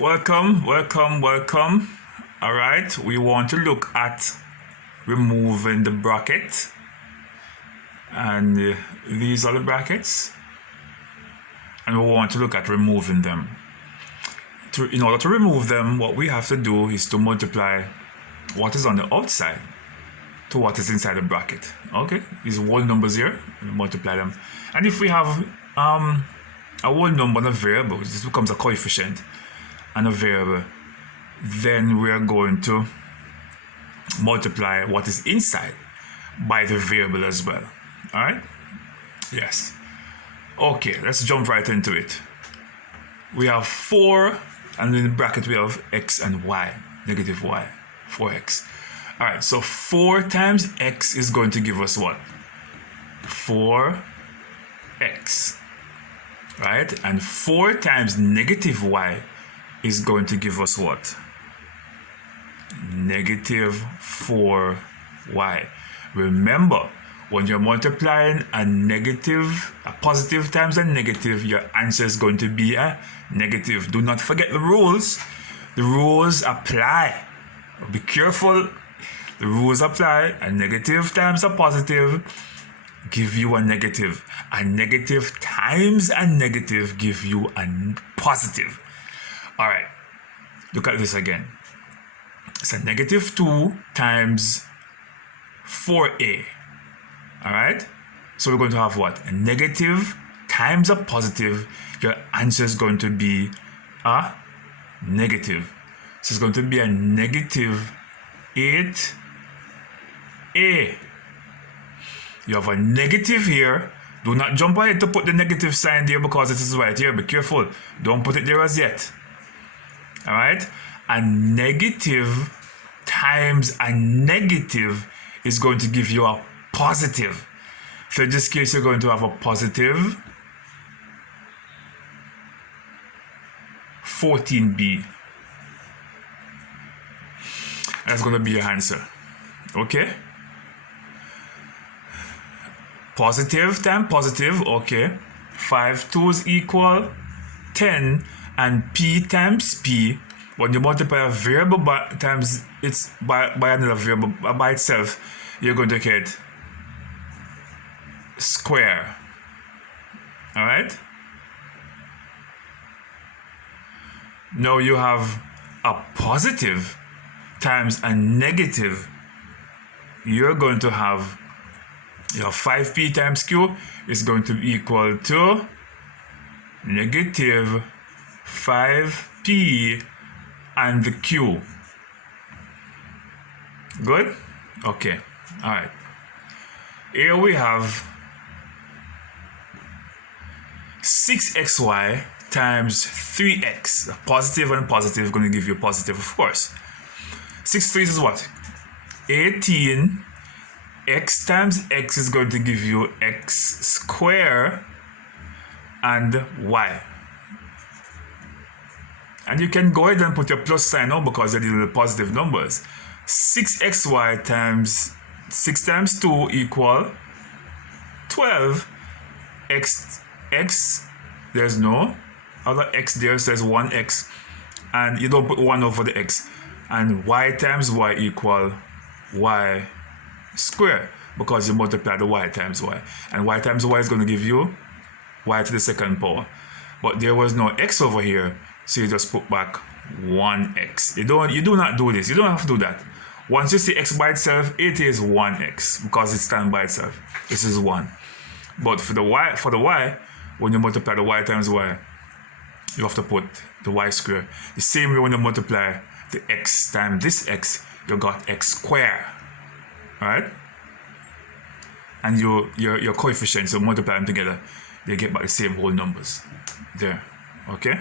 Welcome. All right, we want to look at removing the bracket, and these are the brackets, and we want to look at removing them. In order to remove them, what we have to do is to multiply what is on the outside to what is inside the bracket. Okay, these whole numbers here, we multiply them, and if we have a whole number and a variable, this becomes a coefficient and a variable, then we are going to multiply what is inside by the variable as well. All right, yes. Okay, let's jump right into it. We have 4, and in the bracket we have x and y, negative y, 4x. All right, so 4 times x is going to give us what? 4x, right? And 4 times negative y is going to give us what? Negative 4y. Remember, when you're multiplying a positive times a negative, your answer is going to be a negative. Do not forget the rules. The rules apply. Be careful. The rules apply. A negative times a positive give you a negative. A negative times a negative give you a positive. All right, look at this again. It's a negative 2 times 4a. All right, so we're going to have what? A negative times a positive. Your answer is going to be a negative. So it's going to be a negative 8a. You have a negative here. Do not jump ahead to put the negative sign there because it is right here. Be careful. Don't put it there as yet. All right, a negative times a negative is going to give you a positive. So in this case, you're going to have a positive 14b. That's going to be your answer. Okay, positive times positive. Okay, 5 2s equal 10, and p times p, when you multiply a variable times it's by another variable by itself, you're going to get square. All right, now you have a positive times a negative. You're going to have your 5p times q is going to be equal to negative 5p and the q. Good? Okay. All right. Here we have 6xy times 3x. Positive and positive going to give you a positive, of course. 6 3s is what? 18. X times x is going to give you x square and y. And you can go ahead and put your plus sign on because they're dealing with positive numbers. 6xy times 6 times 2 equal 12. X, there's no other x there, so there's 1x. And you don't put 1 over the x. And y times y equal y square because you multiply the y times y. And y times y is going to give you y to the second power. But there was no x over here, so you just put back 1x. You do not do this. You don't have to do that. Once you see x by itself, it is 1x because it stands by itself. This is 1. But for the y, when you multiply the y times y, you have to put the y square. The same way when you multiply the x times this x, you got x square. All right? And your coefficients, you multiply them together, they get back the same whole numbers there. Okay?